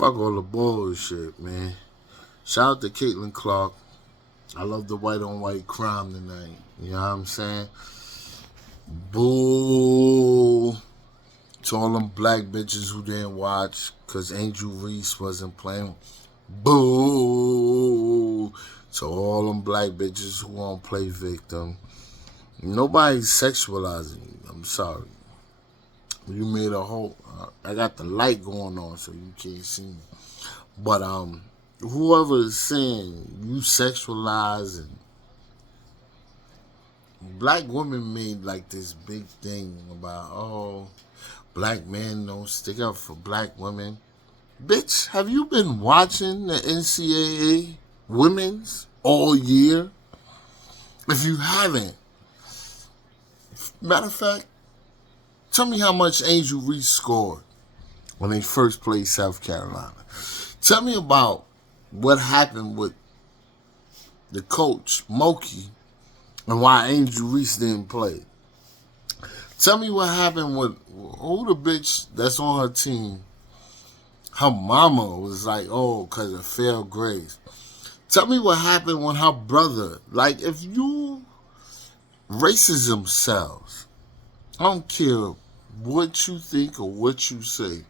Fuck all the bullshit, man. Shout out to Caitlin Clark. I love the white on white crime tonight. You know what I'm saying? Boo to all them black bitches who didn't watch because Angel Reese wasn't playing. Boo to all them black bitches who won't play victim. Nobody's sexualizing you. I'm sorry. You made a whole. I got the light going on so you can't see me. But whoever is saying you sexualize and black women made like this big thing about black men don't stick up for black women. Bitch, have you been watching the NCAA women's all year? If you haven't, matter of fact, tell me how much Angel Reese scored when they first played South Carolina. Tell me about what happened with the coach, Moki, and why Angel Reese didn't play. Tell me what happened with who the bitch that's on her team. Her mama was like, because of failed grades. Tell me what happened when her brother, like if you, racism sells. I don't care what you think or what you say.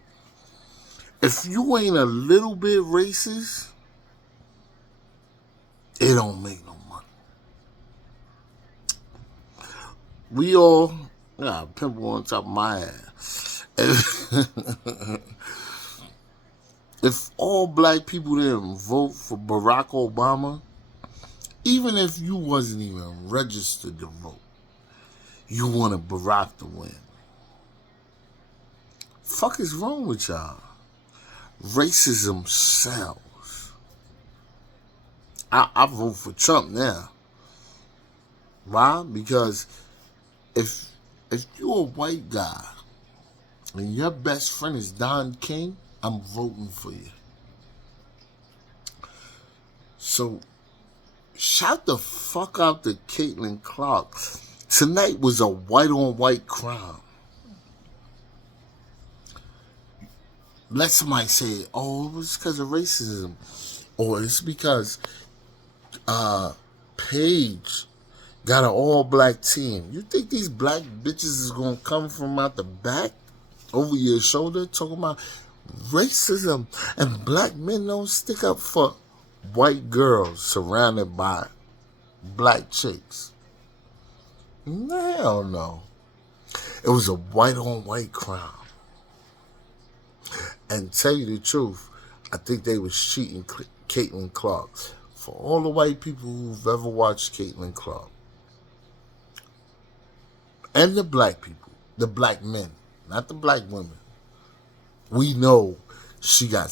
If you ain't a little bit racist, it don't make no money. We all got a pimple on top of my ass. If all black people didn't vote for Barack Obama, even if you wasn't even registered to vote, you wanted Barack to win. Fuck is wrong with y'all? Racism sells. I vote for Trump now. Why? Because if you're a white guy and your best friend is Don King, I'm voting for you. So, shout the fuck out to Caitlin Clark. Tonight was a white on white crime. Let somebody say, it was because of racism. Or it's because Paige got an all-black team. You think these black bitches is going to come from out the back over your shoulder talking about racism and black men don't stick up for white girls surrounded by black chicks? Hell no. It was a white on white crime. And tell you the truth, I think they was cheating Caitlin Clark. For all the white people who've ever watched Caitlin Clark, and the black people, the black men, not the black women, we know she got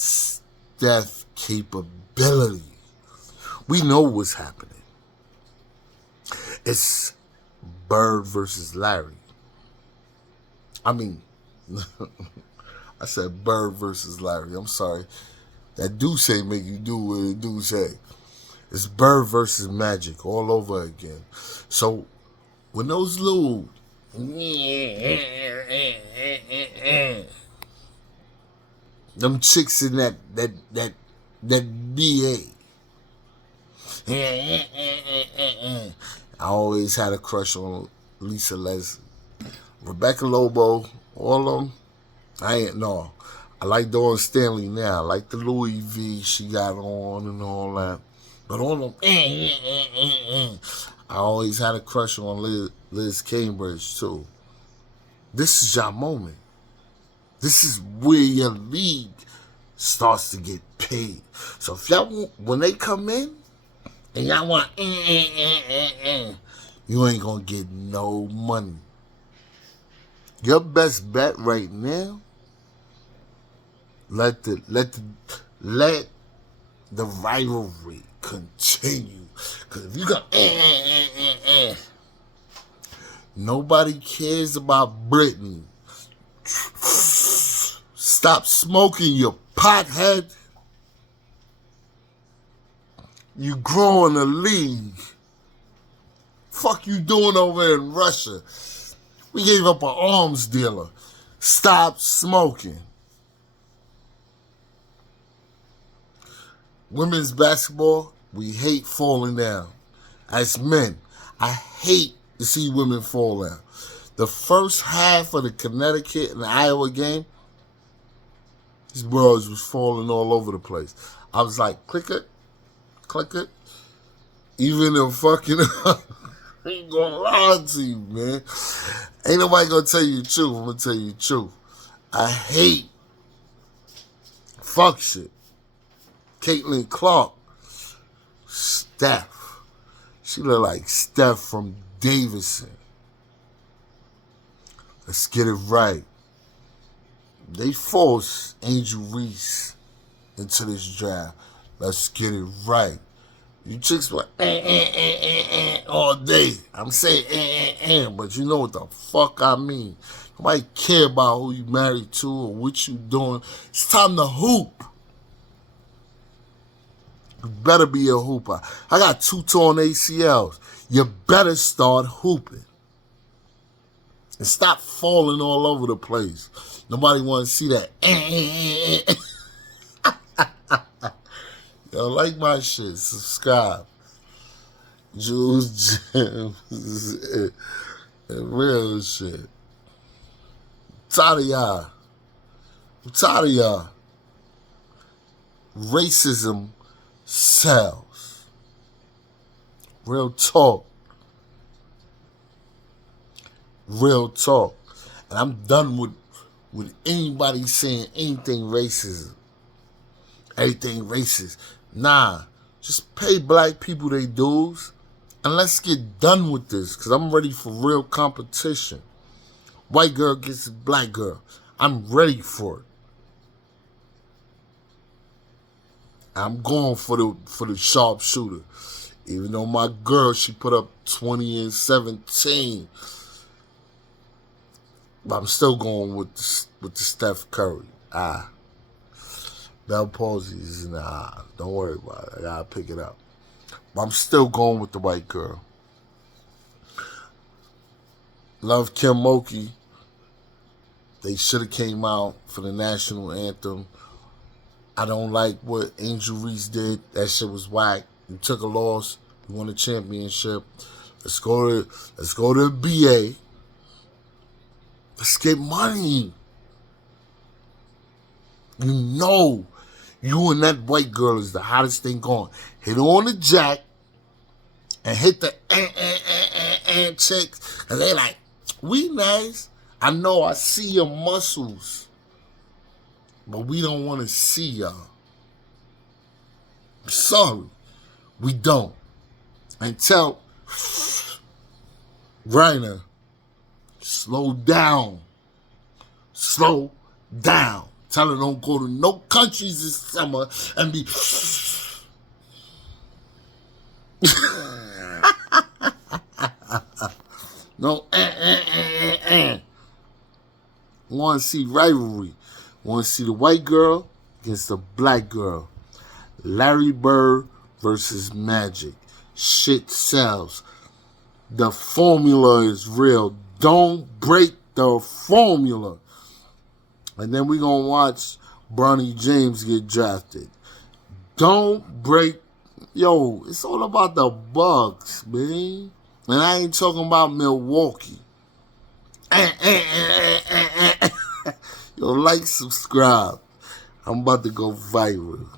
death capability. We know what's happening. It's Bird versus Larry. I mean, I said Bird versus Larry. I'm sorry. That do say make you do what it do say. It's Bird versus Magic all over again. So when those little them chicks in that DA, I always had a crush on Lisa Leslie, Rebecca Lobo, all of them. I like Dawn Stanley now. I like the Louis V she got on and all that. But all them, I always had a crush on Liz Cambridge too. This is your moment. This is where your league starts to get paid. So if y'all, when they come in and y'all want, you ain't gonna get no money. Your best bet right now, let the rivalry continue. Cause if you got nobody cares about Britney. Stop smoking, you pothead. You growing a league. Fuck you doing over in Russia? We gave up an arms dealer. Stop smoking. Women's basketball, we hate falling down. As men, I hate to see women fall down. The first half of the Connecticut and Iowa game, these bros was falling all over the place. I was like, click it. Even if fucking, I ain't gonna lie to you, man. Ain't nobody gonna tell you the truth. I'm gonna tell you the truth. I hate fuck shit. Caitlin Clark, Steph. She look like Steph from Davidson. Let's get it right. They forced Angel Reese into this draft. Let's get it right. You chicks were all day. I'm saying but you know what the fuck I mean. Nobody care about who you married to or what you doing. It's time to hoop. You better be a hooper. I got 2 torn ACLs. You better start hooping. And stop falling all over the place. Nobody want to see that. Yo, like my shit. Subscribe. Jules Gems. Real shit. I'm tired of y'all. Racism sells. Real talk. Real talk. And I'm done with anybody saying anything racism. Anything racist. Nah. Just pay black people their dues. And let's get done with this. Because I'm ready for real competition. White girl gets a black girl. I'm ready for it. I'm going for the sharpshooter. Even though my girl, she put up 20 and 17. But I'm still going with the Steph Curry. Bell palsy is in the eye. Don't worry about it. I gotta pick it up. But I'm still going with the white girl. Love Kim Mulkey. They should have came out for the national anthem. I don't like what Angel Reese did. That shit was whack. You took a loss. You won a championship. Let's go to BA. Let's get money. You know, you and that white girl is the hottest thing going. Hit on the jack and hit the chicks. And they like, we nice. I know, I see your muscles. But we don't want to see y'all. I'm sorry. We don't. And tell Reiner, slow down. Slow down. Tell her don't go to no countries this summer and be... No, Want to see rivalry. Want to see the white girl against the black girl. Larry Bird versus Magic. Shit sells. The formula is real. Don't break the formula. And then we're going to watch Bronny James get drafted. Don't break. Yo, it's all about the Bucks, man. And I ain't talking about Milwaukee. Yo, like, subscribe. I'm about to go viral.